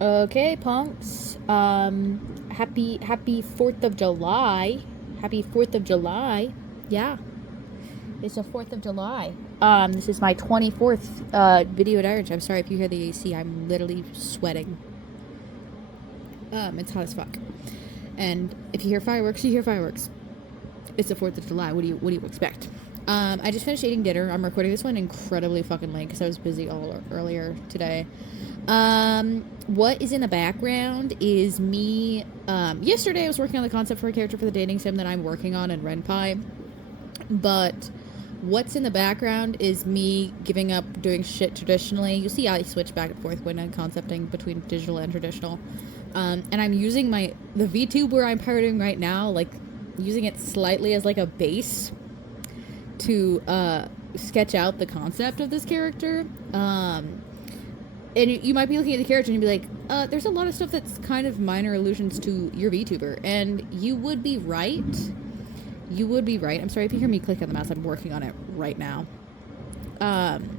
Okay, punks. Happy 4th of July. Happy 4th of July. Yeah, it's the 4th of July. This is my 24th video diary. I'm sorry if you hear the AC. I'm literally sweating. It's hot as fuck. And if you hear fireworks, you hear fireworks. It's the 4th of July. What do you expect? I just finished eating dinner. I'm recording this one incredibly fucking late because I was busy all earlier today. What is in the background is me. Yesterday I was working on the concept for a character for the dating sim that I'm working on in Renpai. But what's in the background is me giving up doing shit traditionally. You'll see I switch back and forth when I'm concepting between digital and traditional. And I'm using the Vtuber I'm pirating right now, like using it slightly as like a base to sketch out the concept of this character. And you might be looking at the character and you'd be like, there's a lot of stuff that's kind of minor allusions to your VTuber. And you would be right. You would be right. I'm sorry if you hear me click on the mouse. I'm working on it right now. And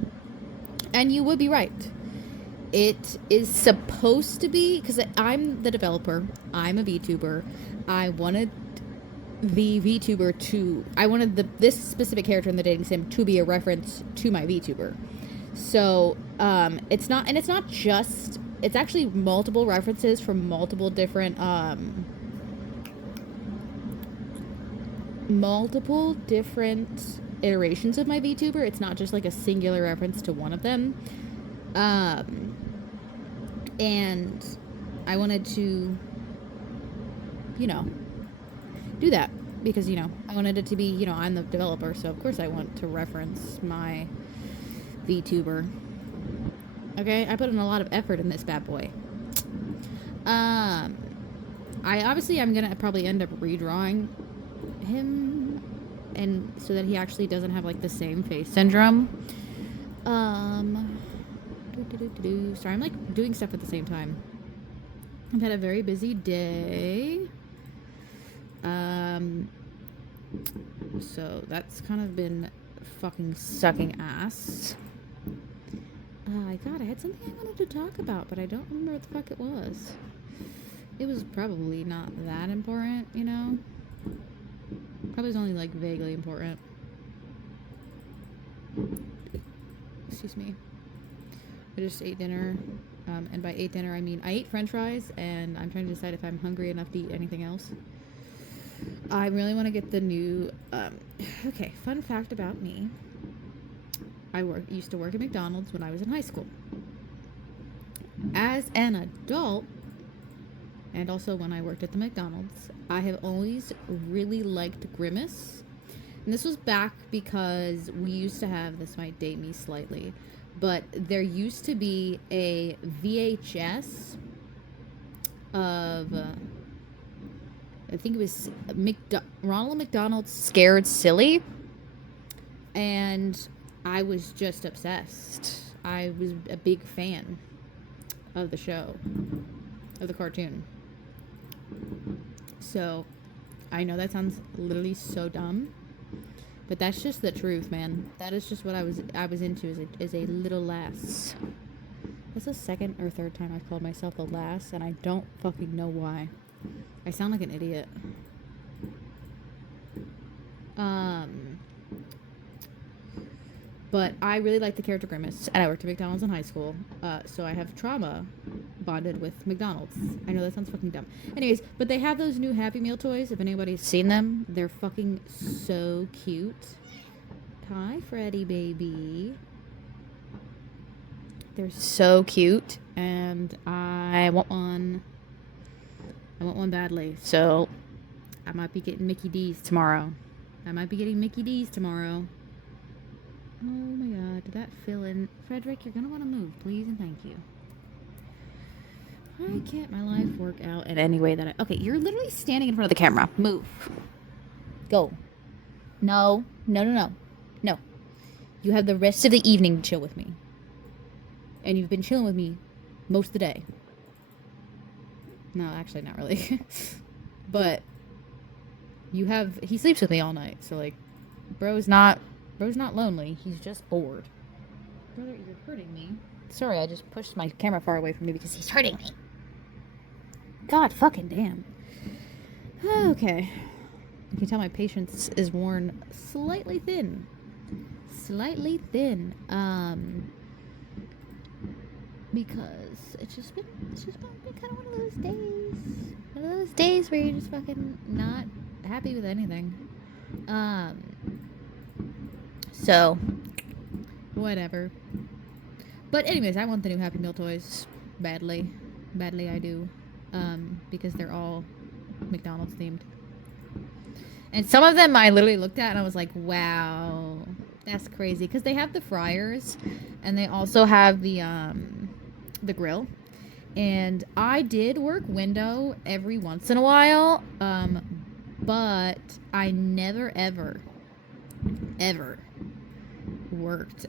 you would be right. It is supposed to be, because I'm the developer. I'm a VTuber. I wanted the VTuber to... I wanted this specific character in the dating sim to be a reference to my VTuber. So, it's not just, it's actually multiple references from multiple different iterations of my VTuber. It's not just like a singular reference to one of them. And I wanted to, do that because, I wanted it to be, I'm the developer, so of course I want to reference my VTuber. Okay, I put in a lot of effort in this bad boy. I'm gonna probably end up redrawing him, and so that he actually doesn't have like the same face syndrome. Sorry, I'm like doing stuff at the same time. I've had a very busy day. So that's kind of been fucking sucking ass. God, I had something I wanted to talk about, but I don't remember what the fuck it was. It was probably not that important, Probably was only, like, vaguely important. Excuse me. I just ate dinner, and by ate dinner, I mean I ate french fries, and I'm trying to decide if I'm hungry enough to eat anything else. I really want to get the new, okay, fun fact about me. I used to work at McDonald's when I was in high school. As an adult, and also when I worked at the McDonald's, I have always really liked Grimace. And this was back because we used to have, this might date me slightly, but there used to be a VHS of, I think it was Ronald McDonald's Scared Silly. And I was just obsessed. I was a big fan of the show, of the cartoon. So, I know that sounds literally so dumb, but that's just the truth, man. That is just what I was into as a little lass. That's the second or third time I've called myself a lass, and I don't fucking know why. I sound like an idiot. But I really like the character Grimace, and I worked at McDonald's in high school, so I have trauma bonded with McDonald's. I know that sounds fucking dumb. Anyways, but they have those new Happy Meal toys. If anybody's seen them, they're fucking so cute. Hi, Freddy baby. They're so cute, and I want one. I want one badly, so I might be getting Mickey D's tomorrow. Oh my god, did that fill in? Frederick, you're gonna want to move, please and thank you. Why can't my life work out in any way that I... Okay, you're literally standing in front of the camera. Move. Go. No. No. You have the rest of the evening to chill with me. And you've been chilling with me most of the day. No, actually, not really. But he sleeps with me all night, so, like, bro's not lonely. He's just bored. Brother, you're hurting me. Sorry, I just pushed my camera far away from me because he's hurting me. God fucking damn. Okay. You can tell my patience is worn slightly thin. Slightly thin. Because it's just been kind of one of those days. One of those days where you're just fucking not happy with anything. So whatever. But anyways, I want the new Happy Meal toys badly. Badly I do. Because they're all McDonald's themed. And some of them I literally looked at and I was like, wow, that's crazy. Because they have the fryers and they also have the grill. And I did work window every once in a while. But I never ever worked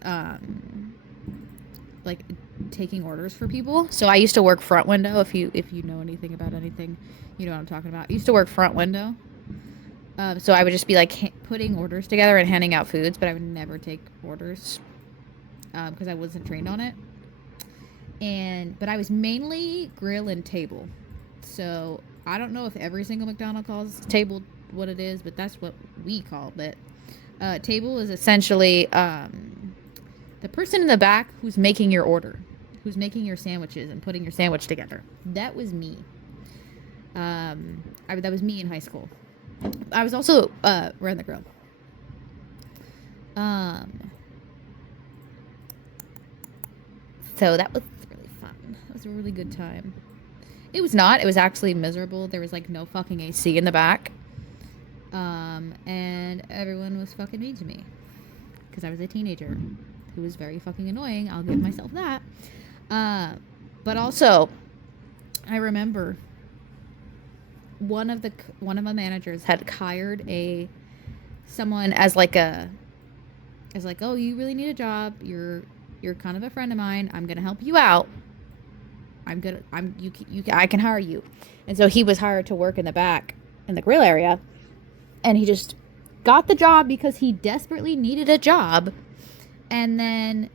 like taking orders for people. So I used to work front window. If you know anything about anything, you know what I'm talking about. I used to work front window. So I would just be like putting orders together and handing out foods, but I would never take orders because I wasn't trained on it. But I was mainly grill and table. So I don't know if every single McDonald's calls table what it is, but that's what we called it. Table is essentially the person in the back who's making your order, who's making your sandwiches and putting your sandwich together. That was me. That was me in high school. I was also ran the grill. So that was really fun. It was a really good time. It was not. It was actually miserable. There was like no fucking AC in the back. And everyone was fucking mean to me because I was a teenager who was very fucking annoying. I'll give myself that. But also, I remember one of my managers had hired someone as like, oh, you really need a job. You're kind of a friend of mine. I'm gonna help you out. I can hire you. And so he was hired to work in the back in the grill area. And he just got the job because he desperately needed a job and then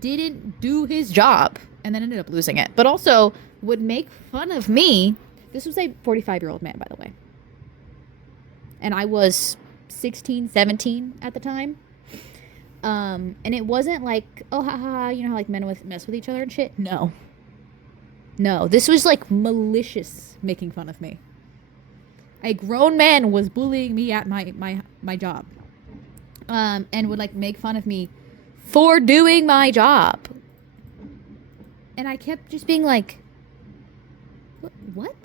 didn't do his job and then ended up losing it. But also would make fun of me. This was a 45-year-old man, by the way. And I was 16, 17 at the time. And it wasn't like, oh, haha, you know how like men mess with each other and shit? No, this was like malicious making fun of me. A grown man was bullying me at my job. And would like make fun of me for doing my job. And I kept just being like, what?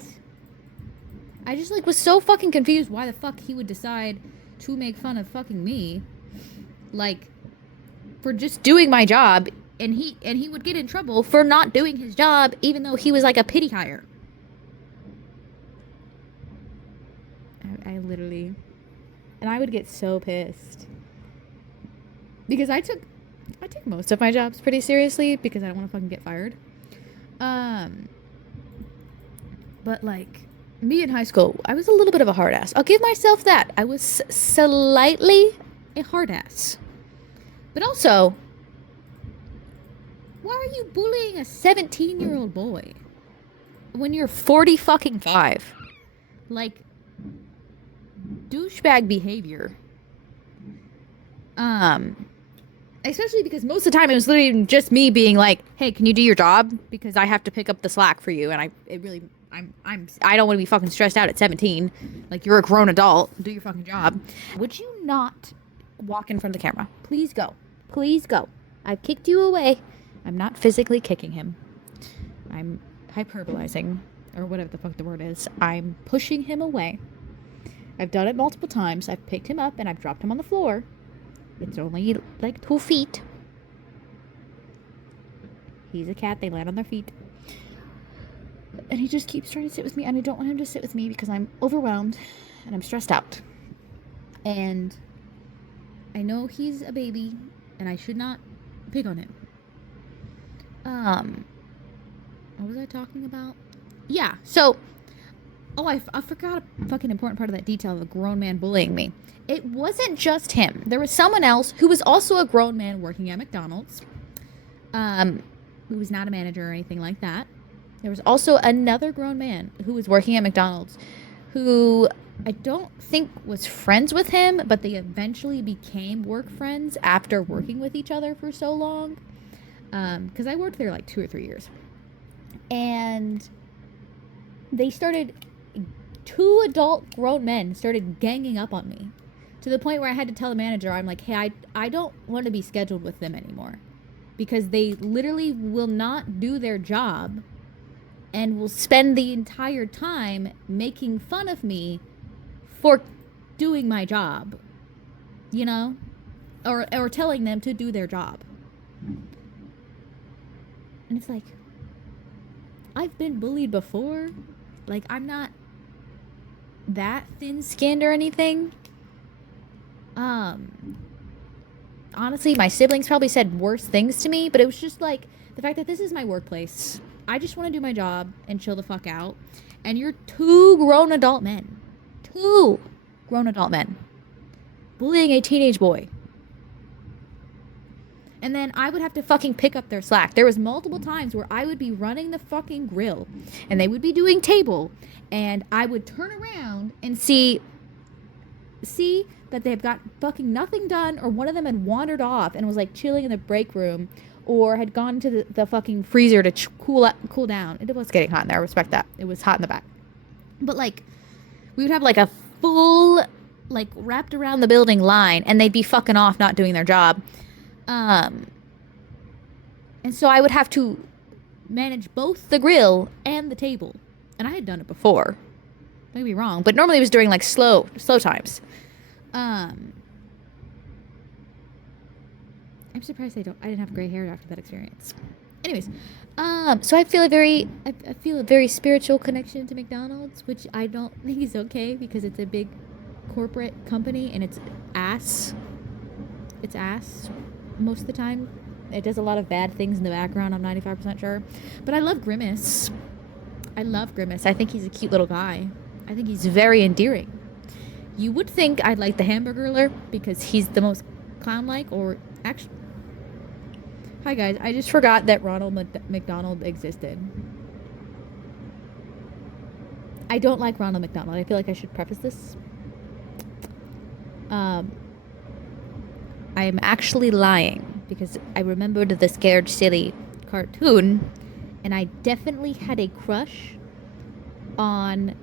I just like was so fucking confused why the fuck he would decide to make fun of fucking me. Like, for just doing my job. And he would get in trouble for not doing his job even though he was like a pity hire. I literally, and I would get so pissed because I took most of my jobs pretty seriously because I don't want to fucking get fired. But like me in high school, I was a little bit of a hard ass. I'll give myself that. I was slightly a hard ass. But also, why are you bullying a 17-year-old boy when you're 40 fucking 5? Like, douchebag behavior. Especially because most of the time it was literally just me being like, hey, can you do your job? Because I have to pick up the slack for you. And I don't want to be fucking stressed out at 17. Like, you're a grown adult. Do your fucking job. Would you not walk in front of the camera? Please go. Please go. I've kicked you away. I'm not physically kicking him. I'm hyperbolizing, or whatever the fuck the word is. I'm pushing him away. I've done it multiple times. I've picked him up and I've dropped him on the floor. It's only like 2 feet. He's a cat. They land on their feet. And he just keeps trying to sit with me, and I don't want him to sit with me because I'm overwhelmed and I'm stressed out. And I know he's a baby and I should not pick on him. What was I talking about? Yeah, so, I forgot a fucking important part of that detail of a grown man bullying me. It wasn't just him. There was someone else who was also a grown man working at McDonald's, who was not a manager or anything like that. There was also another grown man who was working at McDonald's who I don't think was friends with him, but they eventually became work friends after working with each other for so long. Because I worked there like 2 or 3 years. And they started, 2 adult grown men started ganging up on me to the point where I had to tell the manager, I'm like, hey, I don't want to be scheduled with them anymore because they literally will not do their job and will spend the entire time making fun of me for doing my job, you know, or telling them to do their job. And it's like, I've been bullied before. Like, I'm not that thin-skinned or anything. Honestly, my siblings probably said worse things to me, but it was just like the fact that this is my workplace. I just want to do my job and chill the fuck out. And you're 2 grown adult men. 2 grown adult men bullying a teenage boy. And then I would have to fucking pick up their slack. There was multiple times where I would be running the fucking grill and they would be doing table and I would turn around and see that they've got fucking nothing done, or one of them had wandered off and was like chilling in the break room, or had gone to the fucking freezer to cool down. It was getting hot in there. I respect that. It was hot in the back. But like, we would have like a full, like, wrapped around the building line, and they'd be fucking off not doing their job. And so I would have to manage both the grill and the table. And I had done it before. Don't get me wrong. But normally it was during like slow times. I'm surprised I didn't have gray hair after that experience. Anyways, so I feel a very spiritual connection to McDonald's, which I don't think is okay because it's a big corporate company and it's ass most of the time. It does a lot of bad things in the background, I'm 95% sure. But I love Grimace. I think he's a cute little guy. I think he's very endearing. You would think I'd like the Hamburgerler because he's the most clown-like, or actually... Hi guys, I just forgot that Ronald McDonald existed. I don't like Ronald McDonald. I feel like I should preface this. I am actually lying because I remembered the Scared Silly cartoon, and I definitely had a crush on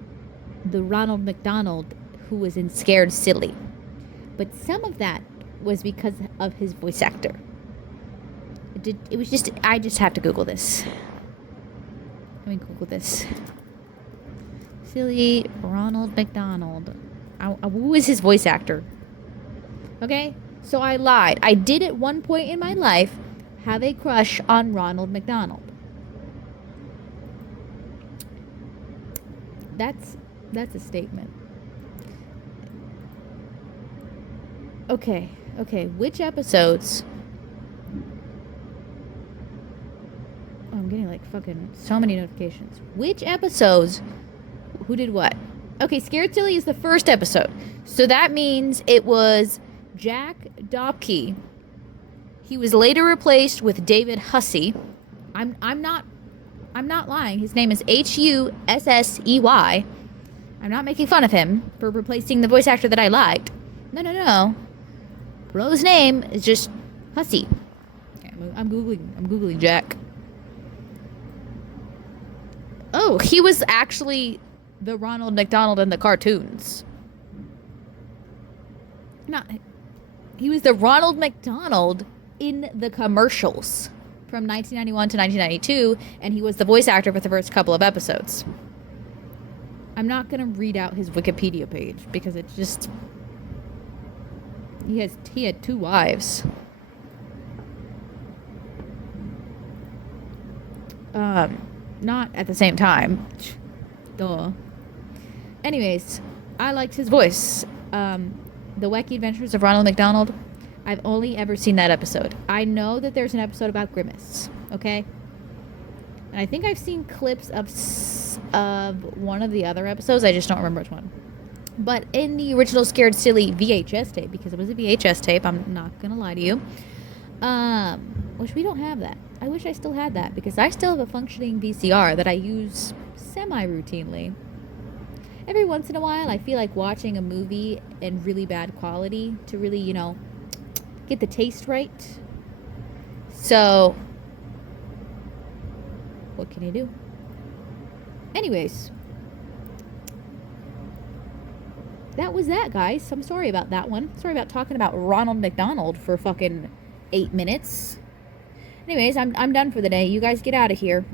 the Ronald McDonald who was in Scared Silly. But some of that was because of his voice actor. I just have to Google this. Let me Google this. Silly Ronald McDonald. Who is his voice actor? Okay, so I lied. I did at one point in my life have a crush on Ronald McDonald. That's a statement. Okay, which episodes... Oh, I'm getting like fucking so many notifications. Which episodes? Who did what? Okay, Scared Silly is the first episode. So that means it was Jack Dopke. He was later replaced with David Hussey. I'm not lying. His name is Hussey. I'm not making fun of him for replacing the voice actor that I liked. No. Bro's name is just Hussey. Okay, I'm googling Jack. Oh, he was actually the Ronald McDonald in the cartoons. He was the Ronald McDonald in the commercials from 1991 to 1992, and he was the voice actor for the first couple of episodes. I'm not going to read out his Wikipedia page because it's just... He had 2 wives. Not at the same time. Duh. Anyways, I liked his voice. The Wacky Adventures of Ronald McDonald. I've only ever seen that episode. I know that there's an episode about Grimace. Okay? And I think I've seen clips of one of the other episodes. I just don't remember which one. But in the original Scared Silly VHS tape, because it was a VHS tape, I'm not going to lie to you, which we don't have that. I wish I still had that because I still have a functioning VCR that I use semi-routinely. Every once in a while, I feel like watching a movie in really bad quality to really, you know, get the taste right. So, what can you do? Anyways, that was that, guys. I'm sorry about that one. Sorry about talking about Ronald McDonald for fucking 8 minutes. Anyways, I'm done for the day. You guys get out of here.